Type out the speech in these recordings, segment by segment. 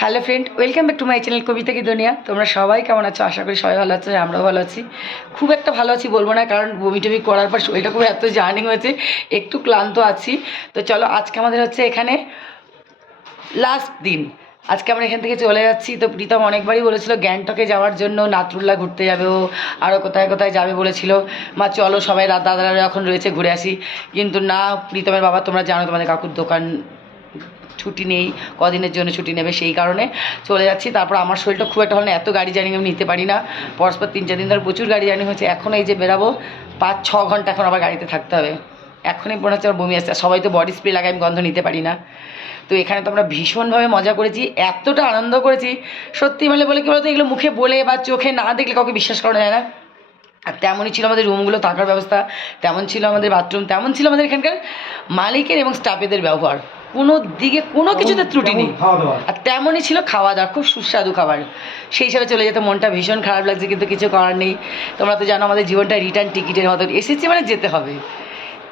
Hello friend welcome back to my channel Kobita Duniya তোমরা সবাই কেমন আছো? আশা করি সবাই ভালো আছো আমরাও ভালো আছি। খুব একটা ভালো আছি বলব না, কারণ বমি টমি করার পর শরীরটা খুব এত জার্নি হয়েছে, একটু ক্লান্ত আছি। তো চলো, আজকে আমাদের হচ্ছে এখানে লাস্ট দিন। আজকে আমরা এখান থেকে চলে যাচ্ছি। তো প্রীতম অনেকবারই বলেছিল গ্যাংটকে যাওয়ার জন্য নাতরুল্লা ঘুরতে যাবে ও। আরও কোথায় কোথায় যাবে বলেছিল। মা, চলো সবাই রাত দাদারা এখন রয়েছে, ঘুরে আসি। কিন্তু না, প্রীতমের বাবা, তোমরা জানো তোমাদের কাকুর দোকান ছুটি নেই, কদিনের জন্য ছুটি নেবে সেই কারণে চলে যাচ্ছি। তারপর আমার শরীরটা খুব একটা ভালো না এত গাড়ি জার্নি আমি নিতে পারি না। পরস্পর তিন চার দিন ধরে প্রচুর গাড়ি জার্নি হয়েছে এখন এই যে বেরাবো, পাঁচ, ছ ঘণ্টা এখন আবার গাড়িতে থাকতে হবে। এখনই মনে হচ্ছে আমার বমি আসছে সবাই তো বডি স্প্রে লাগায়, আমি গন্ধ নিতে পারি না। তো এখানে তো আমরা ভীষণভাবে মজা করেছি, এতটা আনন্দ করেছি। সত্যি মানে বলে কি বলতো, এগুলো মুখে বলে বা চোখে না দেখলে কাউকে বিশ্বাস করা যায় না। আর তেমনই ছিল আমাদের রুমগুলো থাকার ব্যবস্থা, তেমন ছিল আমাদের বাথরুম তেমন ছিল আমাদের এখানকার মালিকের এবং স্টাফেদের ব্যবহার। কোনো দিকে কোনো কিছুতে ত্রুটি নেই। আর তেমনই ছিল খাওয়া দাওয়া খুব সুস্বাদু খাবার। সেই হিসাবে চলে যেতে মনটা ভীষণ খারাপ লাগছে কিন্তু কিছু করার নেই। তোমরা তো জানো আমাদের জীবনটা রিটার্ন টিকিটের মতন। এসেছি মানে যেতে হবে।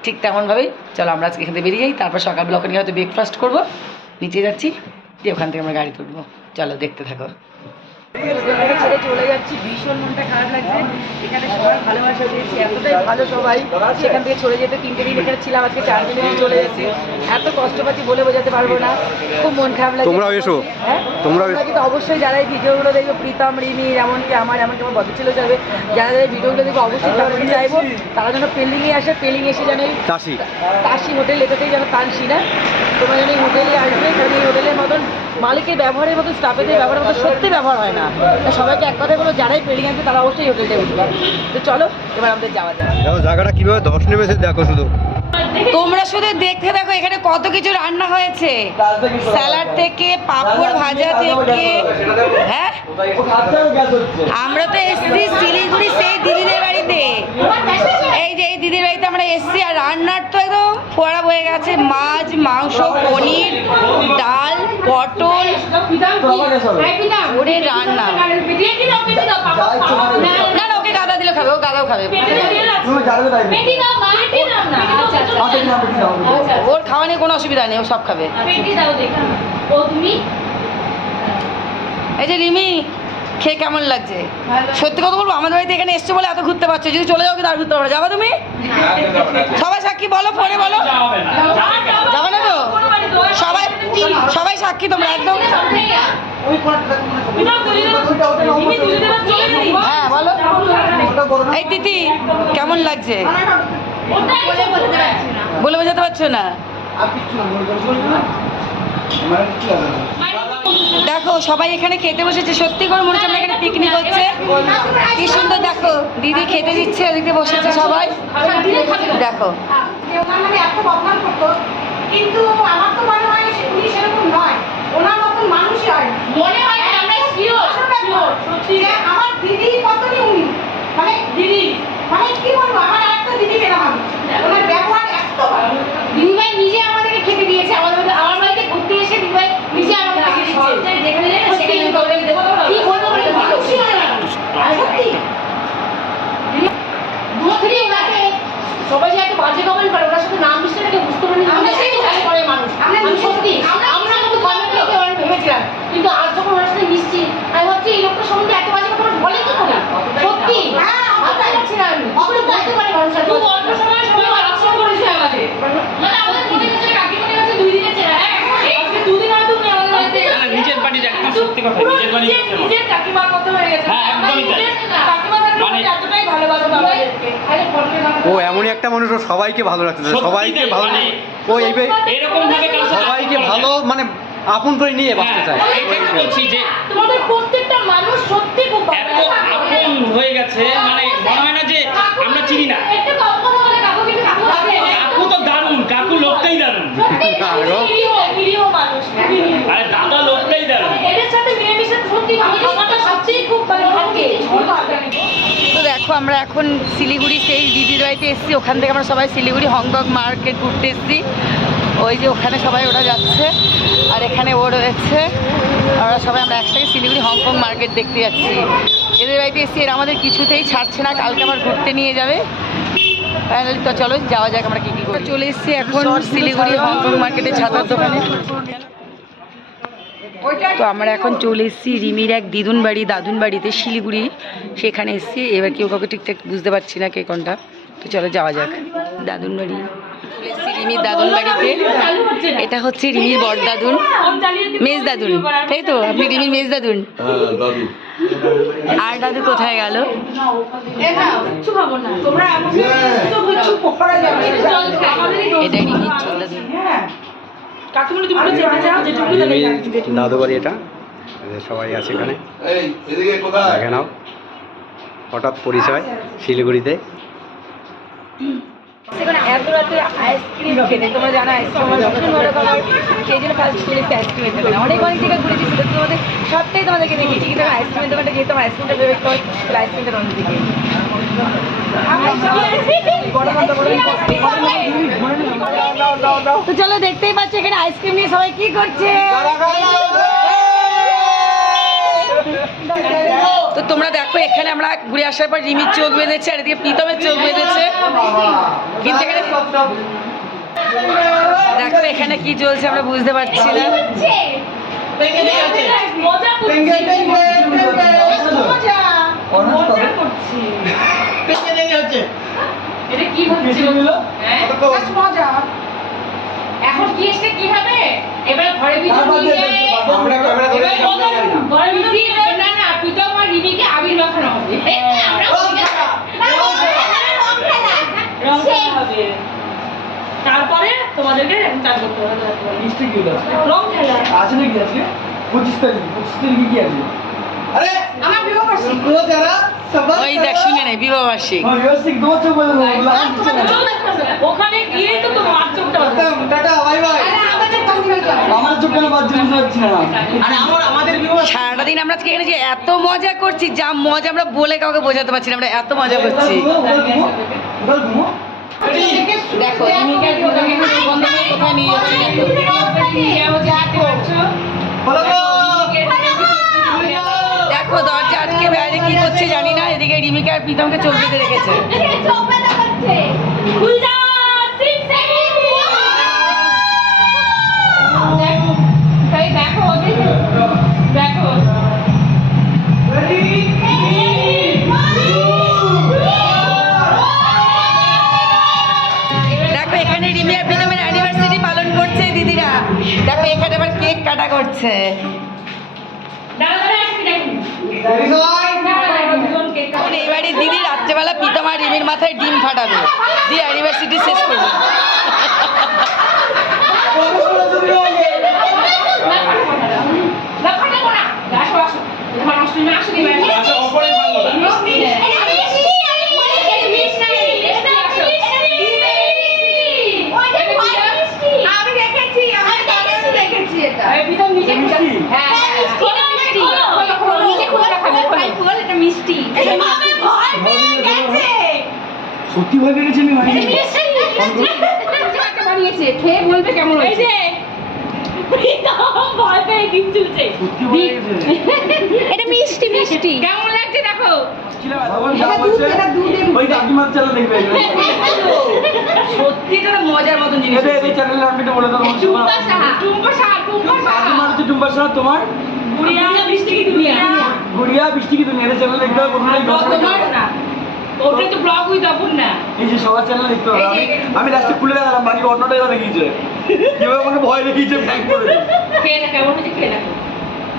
ঠিক তেমনভাবেই চলো আমরা আজকে এখান থেকে বেরিয়ে যাই তারপর সকালবেলা ওখানে হয়তো ব্রেকফাস্ট করব। নিচে যাচ্ছি দিয়ে ওখান থেকে আমরা গাড়ি তুলবো। চলো দেখতে থাকো। ছেড়ে চলে যাচ্ছি ভীষণ মনটা খারাপ লাগছে। এখানে সবার ভালোবাসা দিয়েছি এতটাই ভালো সবাই। সেখান থেকে চলে যেতে তিনটে দিন এখানে ছিলাম আজকে চার দিন চলে যাচ্ছি। এত কষ্ট পাচ্ছি বলে বোঝাতে পারব না খুব মন খারাপ লাগছে। তোমরাও এসো। হ্যাঁ? তোমরা কিন্তু অবশ্যই যারা এই ভিডিওগুলো দেখবে প্রীতম রিমি এমনকি আমার এমনকি আমার বদল ছিল যাবে যারা যারা ভিডিওগুলো দেখবে অবশ্যই চাইব তারা যেন পেলিংয়ে আসে পেলিং এসে যেন তাসি তাসি হোটেল এটাতেই যেন তানসি না? তোমরা যেন এই হোটেলে আসবে কারণ এই হোটেলের মতন মালিকের ব্যবহারের মতন স্টাফেদের ব্যবহারের মতো সত্যি ব্যবহার হয় না। তা সবাইকে এক কথা বলো, যারাই পেরিয়ে আসবে তারা অবশ্যই হোটেলটা উঠবে। তো চলো, এবার আমাদের যাওয়া যাক। দেখো, জায়গাটা কীভাবে ধস নেমেছে দেখো শুধু। তোমরা শুধু দেখতে দেখো এখানে কত কিছু রান্না হয়েছে স্যালাড থেকে পাঁপড় ভাজা থেকে হ্যাঁ আমরা তো এসছি শিলিগুড়ি সেই দিদিদের বাড়িতে এই যে এই দিদির বাড়িতে আমরা এসছি আর রান্নার তো একদম ফোয়ারা বয়ে গেছে মাছ মাংস পনির ডাল পটল ওরে রান্না না গাদা দিলে খাবে ও গাদাও খাবে। ওর খাওয়া নিয়ে কোনো অসুবিধা নেই ও সব খাবে। এই যে রিমি খেয়ে কেমন লাগছে? সত্যি কথা বলব আমাদের বাড়িতে এখানে এসছো বলে এত ঘুরতে পারছ। যদি চলে যাও কিন্তু আর ঘুরতে পারো যাবা তুমি? সবাই সাক্ষী বলো ফোনে বলো। যাবে না। তো? সবাই সবাই সাক্ষী তোমরা একদম। এই কেমন লাগছে? বলে বোঝাতে পারছ না? দেখো, সবাই এখানে খেতে বসেছে। সত্যি করে মনে হচ্ছে এখানে পিকনিক হচ্ছে। কি সুন্দর, দেখো, দিদি খেতে দিচ্ছে, এদিকে বসেছে সবাই। দেখো। মানে কিন্তু আমার তো মনে হয় উনি সেরকম নয়। ওনার মতন মানুষই হয়। মনে হয় আমরা শিওর শিওর সত্যি। আমার দিদি কতই উনি? মানে দিদি। মানে কি বলব আমার একটা দিদি পেলাম আমি। ওনার ব্যবহার এত ভালো দিদিভাই নিজে আমাদেরকে খেতে দিয়েছে আমাদের বাড়িতে- আমার বাড়িতে ঘুরতে এসে দিদিভাই নিজে আমাকে খেতে দিচ্ছে সত্যি কি বলব বলে ভালো মানুষই হয় না আর সত্যি সত্যি ওনাকে সবাই যে এত বাজে কমেন্ট করে ওনার সাথে নাম মিশলে নাকি বুঝতে পারিনি আমরা আমরা সেই সেই ভালো করে মানুষ আমরা আমি বুঝতে- সত্যি আমরা আমরা কিন্তু কমেন্ট লিখে অনেক ভেবেছিলাম কিন্তু আজ যখন ওনার সাথে মিশছি আমি ভাবছি এই লোকটা সম্বন্ধে এত বাজে কথা বলে কি করে সত্যি হ্যাঁ, ভাবতে পারছি না আমি কি করে বলতে পারি মানুষের খুব অল্প সময়ে সবাই আকর্ষণ করেছে আমাদের মানে আমাদের মনে হচ্ছে কাকিমণি হচ্ছে দুই দিনের চেনা আজকে দুদিন হয় তুমি আমাদের বাড়িতে না, না, নিজের বাড়ির একদম সত্যি কথা, পুরো নিজের বাড়ির নিজের- কথা বলো। নিজের কাকিমার মতো হয়ে গেছে হ্যাঁ, একদমই তাই। নিজের কাকিমা থাকলে মানে- এতটাই ভালোবাসতো আমাদেরকে আরে পটলে নাম ও এমনই একটা মানুষ ও সবাইকে ভালো রাখতে চায়, সবাইকে ভালো মানে- ও এইভাবে এরকম ভাবে সবাইকে ভালো মানে আপন করে নিয়ে বাঁচতে চায়। হ্যাঁ, এইটাই বলছি যে তোমাদের প্রত্যেকটা মানুষ সত্যি খুব ভালো। এত আপন হয়ে গেছে মানে মনে হয় না যে আমরা চিনি না একটু কম কথা বলে কাকু কিন্তু কাকু আছে কাকু তো দারুণ কাকু লোকটাই দারুণ সত্যি আর গো? নিরীহ নিরীহ মানুষ খুবই নিরীহ। আরে দাদা লোকটাই দারুণ এদের সাথে মিলেমিশে সত্যি ভালো খাবারটা সত্যিই খুব মানে ভাগ্যে খুব ভাগ্যে তো দেখো আমরা এখন শিলিগুড়ি সেই দিদির বাড়িতে এসেছি। ওখান থেকে আমরা সবাই শিলিগুড়ি হংকং মার্কেট ঘুরতে এসেছি। ওই যে ওখানে সবাই ওরা যাচ্ছে আর এখানে ও রয়েছে। আমরা সবাই আমরা একসাথে শিলিগুড়ি হংকং মার্কেট দেখতে যাচ্ছি। এদের বাড়িতে এসেছি এরা আমাদের কিছুতেই ছাড়ছে না কালকে আবার ঘুরতে নিয়ে যাবে। ফাইনালি তো চলো যাওয়া যাক আমরা কী কী করে। চলে এসেছি এখন শিলিগুড়ি হংকং মার্কেটে ছাতার দোকানে। তো আমরা এখন চলে এসেছি রিমির এক দিদুন বাড়ি দাদুন বাড়িতে শিলিগুড়ি। সেখানে এসেছি। এবার কেউ কাউকে ঠিকঠাক বুঝতে পারছি না কে কোনটা। তো চলো যাওয়া যাক। দাদুন বাড়ি। রিমির দাদুন বাড়িতে। এটা হচ্ছে রিমির বড় দাদুন। মেজ দাদুন। তাই তো? আপনি রিমির মেজ দাদুন? আর দাদু কোথায় গেল? খাই এটা রিমির ছোট দাদুন। হ্যাঁ। কাকিমণি তুমি একটু যাও যেটুকু দাদু বাড়ি এটা। সবাই আছে এখানে। এই এদিকে কোথায়? দেখে নাও। হঠাৎ পরিচয় শিলিগুড়িতে। সেখানে এত রাত্রে আইসক্রিম খেতে তোমরা জানো আইসক্রিম আমার ভীষণ ভালো খাবার। সেই জন্য ফার্স্ট চলেছি আইসক্রিম খেতে পারে অনেক অনেক জায়গায় ঘুরেছি সেটা তোমাদের সবটাই তোমাদেরকে কিন্তু আইসক্রিমের দোকানটা যেহেতু আইসক্রিমটা ভেবে খাওয়াই তাহলে আইসক্রিমটা তোমাদের দিকে তো চলো দেখতেই পাচ্ছ এখানে আইসক্রিম নিয়ে সবাই কি করছে? তো তোমরা দেখো এখানে আমরা ঘুরে আসার পর রিমির চোখ বেঁধেছে আর এদিকে প্রীতমের চোখ বেঁধেছে। কিন্তু এখানে দেখো এখানে কি চলছে আমরা বুঝতে পারছি না। মজা মজা এটা কি হচ্ছে হ্যাঁ? বেশ মজা। এখন কি এসে কি হবে? এবার ঘরে ভিতরে আমরা ক্যামেরা ধরে ঘরে ভিতরে না না তুই তো আমার রিমিকে আবির মাখানো হবে। আমরা রং খেলা। হবে। তারপরে তোমাদেরকে চান করতে হবে মিষ্টি কি হলো রং খেলা। আছে নাকি আজকে? পঁচিশ তারিখ। পঁচিশ তারিখে কি আছে? আরে! আমার বিবাহ বার্ষিকী। সবাই ওই দেখ শুনে নেই বিবাহ বার্ষিক। ওখানে গিয়ে তো তোমার চোখটা বাঁধবে। Tata bye bye. আমাদের তখন আমার চোখ কেন বাদ বুঝতে পারছি না। আরে আমার আমাদের বিবাহ সারাটা দিন আমরা আজকে এখানে যে এত মজা করছি যা মজা আমরা বলে কাউকে বোঝাতে পারছি না আমরা এত মজা করছি। দেখো কোথায় নিয়ে যাচ্ছে। দেখো। দরজা আটকে বাইরে কি করছে এদিকে রিমিকা আর প্রীতমকে চোখ বেঁধে রেখেছে। সিং দেখো দেখো দেখো দেখো। দেখো এখানে রিমি আর প্রীতমের পালন করছে দিদিরা। দেখো এখানে আবার কেক কাটা করছে দাঁড়া একটু দেখো Ready সবাই? এখন এবারে দিদি রাত্রেবেলা প্রীতম আর রিমির মাথায় ডিম ফাটাবে। দিয়ে ইউনিভার্সিটি শেষ করবে না ফাটাবো না আসো আসো আমার আসো না আসো আচ্ছা ওপরে ভাঙবো না আমি দেখেছি আমি দেখেছি দেখেছি এটা হ্যাঁ মিষ্টি এটা ভয় পেয়ে গেছে সত্যি ভয় পেয়ে গেছি আমি ভাই বানিয়েছে খেয়ে বলবে কেমন হয়েছে ভয় পেয়ে ডিম সত্যি ভয় এটা মিষ্টি মিষ্টি। কেমন লাগছে দেখো? এটা মজার মতন জিনিস এই চ্যানেলের নাম একটু বলে দাও টুম্পা সাহা টুম্পা সাহা টুম্পা সাহা। কাকিমার সাহা তোমার? গুড়িয়া মিষ্টি কি দুনিয়া গুড়িয়া বৃষ্টি কি দুনিয়া? চ্যানেল দেখতে হবে প্রথমে ওটা তো ব্লগ উইথ অপুর না। এই যে সবার চ্যানেল দেখতে হবে আমি আমি লাস্টে খুলে দেখালাম বাকি অন্যটা এবার দেখিয়েছে। কীভাবে আমাকে ভয় দেখিয়েছে প্র্যাঙ্ক করে। খেয়ে দেখো কেমন হয়েছে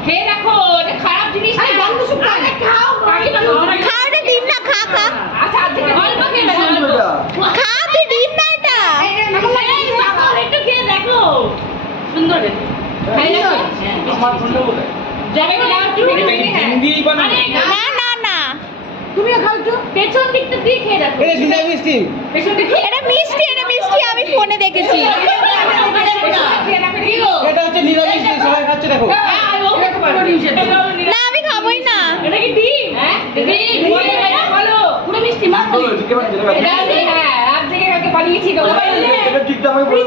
খেয়ে এটা খারাপ জিনিস না। গন্ধ শুকনো। খাও খাও এটা ডিম না খা খা। আচ্ছা আজকে অল্প খেয়ে দেখো। খা তুই ডিম না এটা। একটু খেয়ে দেখো। সুন্দর খেয়ে আমার দিয়েই? না না না তুমিও খাও একটু পেছন দিকটা দিয়ে খেয়ে দেখো। মিষ্টি পেছন দিক এটা মিষ্টি এটা মিষ্টি আমি ফোনে দেখেছি। এটা হচ্ছে নিরামিষ সবাই খাচ্ছে দেখো। না আমি খাবোই না। এটা কি ডিম? হ্যাঁ ডিম বলো পুরো মিষ্টি মা। বলো, জিজ্ঞে বানিয়েছে, এটা এটা হ্যাঁ রাত জেগে কাকে বানিয়েছি তো এটা ঠিকঠাক আমাকে বলে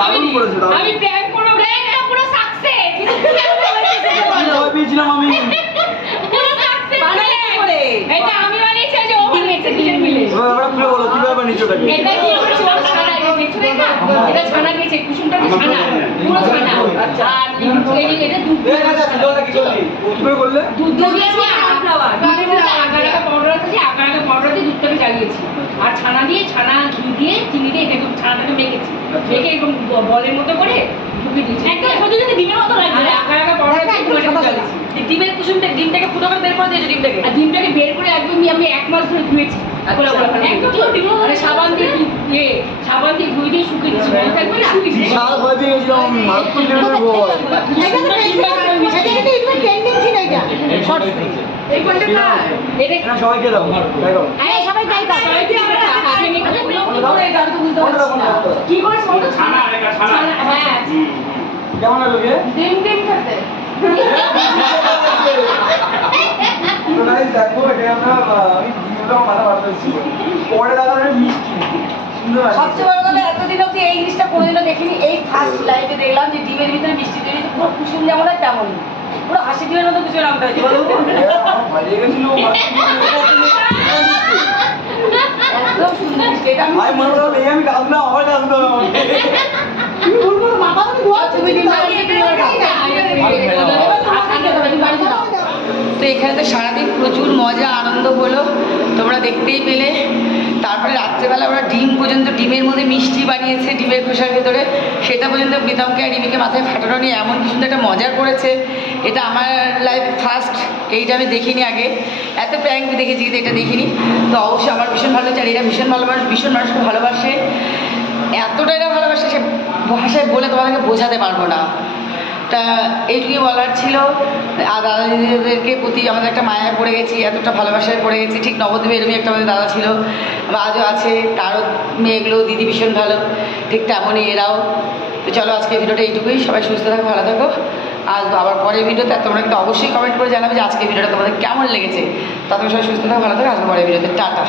দারুণ করেছে, দারুণ। আমি প্র্যাঙ্ক করব প্র্যাঙ্কটা পুরো সাকসেস আমি ভয় পেয়েছিলাম আমি পুরো সাকসেস বানালে কি করে? এটা আমি বানিয়েছি আজ ও বানিয়েছে দুজন মিলে। আমরা খুলে বলো কীভাবে বানিয়েছো ওটাকে? এটা কি করেছে বলো ছানা গেছে এটা ছানা গেছে লেগেছে কুসুমটা ছানা। পুরো ছানা। আচ্ছা। আর এই এটা দুধ না, না, জলটা কি করলি? কি করে করলে? দুধ দিয়েছি দুধের মধ্যে আগার আগে পাউডার আছে আগার পাউডার দিয়ে দুধটাকে জ্বালিয়েছি। আর ছানা দিয়ে ছানা ঘি দিয়ে চিনি দিয়ে এটা একটু ছানাটাকে মেখেছি। মেখে এরকম বলের মতো করে ঢুকিয়ে দিয়েছি। একদম ছোটো যদি ডিমের মতো লাগছে আর আগার আগে পাউডার দিয়ে একটু এটাকে জ্বালিয়েছি ডিমের কুসুমটা ডিমটাকে ফুটো করে বের করে দিয়েছ ডিমটাকে আর ডিমটাকে বের করে একদম আমি এক মাস ধরে ধুয়েছি মানে সাবান দিয়ে ইয়ে সাবান দিয়ে ধুয়ে দিয়ে শুকিয়ে থাকবে না বিশাল মারাত্মক লেভেলের। এটা ট্রেন্ডিং ছিল এটা এই কোনটা না এটা সবাইকে দাও, আরে সবাই সবাইকে আমরা হাতে নিয়ে কি করে। ছানা, হ্যাঁ কেমন লাগল ডিম ডিম খেতে তো দেখো, এটা আমরা, আমি ভিডিওটা মাথা বার করেছি। পরে দেখা মিষ্টি। সুন্দর আছে। সবচেয়ে বড় কথা এতদিন অব্দি এই জিনিসটা কোনোদিনও দেখিনি এই ফার্স্ট লাইভে দেখলাম যে ডিমের ভিতরে মিষ্টি তৈরি পুরো কুসুম যেমন হয় তেমনই পুরো হাসি ডিমের মতো কুসুম নামটা হয়েছে বলো আমার ভয় লেগে গেছিল, একদম সুন্দর এটা আমি আমি মনে করলাম, এই আমি কাঁদলাম, আবার। তুমি মাথা তো এখানে তো সারাদিন প্রচুর মজা, আনন্দ হলো তোমরা দেখতেই পেলে। তারপরে রাত্রেবেলা ওরা ডিম পর্যন্ত, ডিমের মধ্যে মিষ্টি বানিয়েছে ডিমের খোসার ভেতরে। সেটা পর্যন্ত প্রীতমকে আর রিমিকে মাথায় ফাটানো নিয়ে এমন কি সুন্দর একটা মজা করেছে। এটা আমার লাইফ ফার্স্ট এইটা আমি দেখিনি আগে। এত প্র্যাঙ্ক দেখেছি, কিন্তু এটা দেখিনি। তো অবশ্যই আমার ভীষণ ভালো লাগছে, আর এরা ভীষণ ভালো মানুষ, ভীষণ মানুষকে ভালোবাসে। এতটা এরা ভালোবাসে সে ভাষায় বলে তোমাদেরকে বোঝাতে পারব না। তা এইটুকুই বলার ছিল, আর দাদা দিদিদেরকে প্রতি আমাদের একটা মায়া পড়ে গেছি, এতটা ভালোবাসায় পড়ে গেছি। ঠিক নবদ্বীপে এরমই একটা আমাদের দাদা ছিল, বা আজও আছে, তারও মেয়েগুলো, দিদি ভীষণ ভালো, ঠিক তেমনই এরাও। তো চলো আজকে ভিডিওটা এইটুকুই, সবাই সুস্থ থাকো, ভালো থাকো। আসব আবার পরের ভিডিওতে আর তোমরা কিন্তু অবশ্যই কমেন্ট করে জানাবে যে আজকে ভিডিওটা তোমাদের কেমন লেগেছে। তখন সবাই সুস্থ থাকো, ভালো থাকো আসব পরের ভিডিওতে, টাটা।